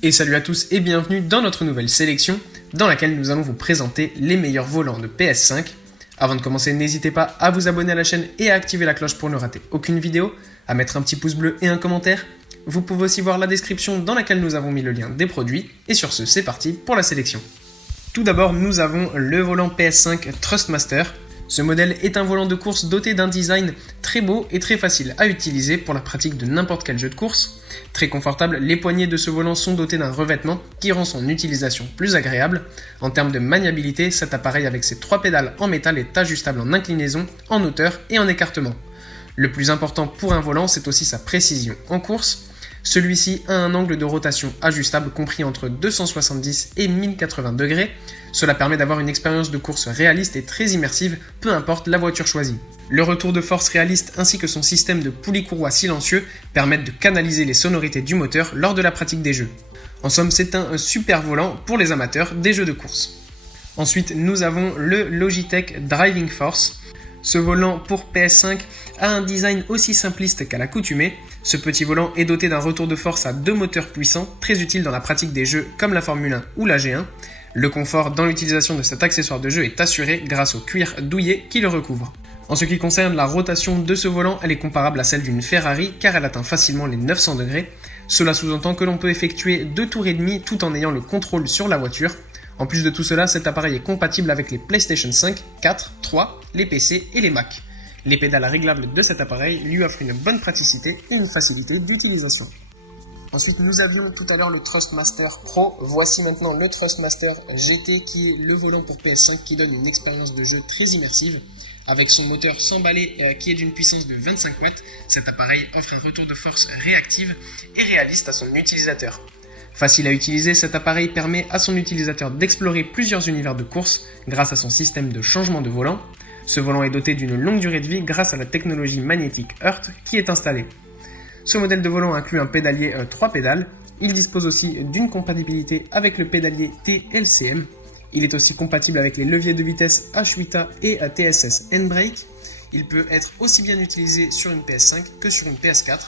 Et salut à tous et bienvenue dans notre nouvelle sélection dans laquelle nous allons vous présenter les meilleurs volants de PS5. Avant de commencer, n'hésitez pas à vous abonner à la chaîne et à activer la cloche pour ne rater aucune vidéo, à mettre un petit pouce bleu et un commentaire. Vous pouvez aussi voir la description dans laquelle nous avons mis le lien des produits. Et sur ce, c'est parti pour la sélection. Tout d'abord, nous avons le volant PS5 Thrustmaster. Ce modèle est un volant de course doté d'un design très beau et très facile à utiliser pour la pratique de n'importe quel jeu de course. Très confortable, les poignées de ce volant sont dotées d'un revêtement qui rend son utilisation plus agréable. En termes de maniabilité, cet appareil avec ses 3 pédales en métal est ajustable en inclinaison, en hauteur et en écartement. Le plus important pour un volant, c'est aussi sa précision en course. Celui-ci a un angle de rotation ajustable compris entre 270 et 1080 degrés. Cela permet d'avoir une expérience de course réaliste et très immersive, peu importe la voiture choisie. Le retour de force réaliste ainsi que son système de poulies-courroies silencieux permettent de canaliser les sonorités du moteur lors de la pratique des jeux. En somme, c'est un super volant pour les amateurs des jeux de course. Ensuite, nous avons le Logitech Driving Force. Ce volant pour PS5 a un design aussi simpliste qu'à l'accoutumée. Ce petit volant est doté d'un retour de force à 2 moteurs puissants, très utile dans la pratique des jeux comme la Formule 1 ou la G1. Le confort dans l'utilisation de cet accessoire de jeu est assuré grâce au cuir douillet qui le recouvre. En ce qui concerne la rotation de ce volant, elle est comparable à celle d'une Ferrari car elle atteint facilement les 900 degrés. Cela sous-entend que l'on peut effectuer 2 tours et demi tout en ayant le contrôle sur la voiture. En plus de tout cela, cet appareil est compatible avec les PlayStation 5, 4, 3, les PC et les Mac. Les pédales réglables de cet appareil lui offrent une bonne praticité et une facilité d'utilisation. Ensuite, nous avions tout à l'heure le Thrustmaster Pro. Voici maintenant le Thrustmaster GT qui est le volant pour PS5 qui donne une expérience de jeu très immersive. Avec son moteur sans balai qui est d'une puissance de 25 watts, cet appareil offre un retour de force réactive et réaliste à son utilisateur. Facile à utiliser, cet appareil permet à son utilisateur d'explorer plusieurs univers de course grâce à son système de changement de volant. Ce volant est doté d'une longue durée de vie grâce à la technologie magnétique Earth qui est installée. Ce modèle de volant inclut un pédalier 3 pédales. Il dispose aussi d'une compatibilité avec le pédalier TLCM. Il est aussi compatible avec les leviers de vitesse H8A et TSS Handbrake. Il peut être aussi bien utilisé sur une PS5 que sur une PS4.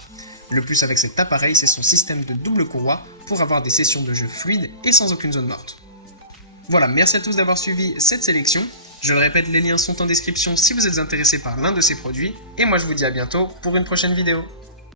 Le plus avec cet appareil, c'est son système de double courroie pour avoir des sessions de jeu fluides et sans aucune zone morte. Voilà, merci à tous d'avoir suivi cette sélection. Je le répète, les liens sont en description si vous êtes intéressé par l'un de ces produits. Et moi je vous dis à bientôt pour une prochaine vidéo.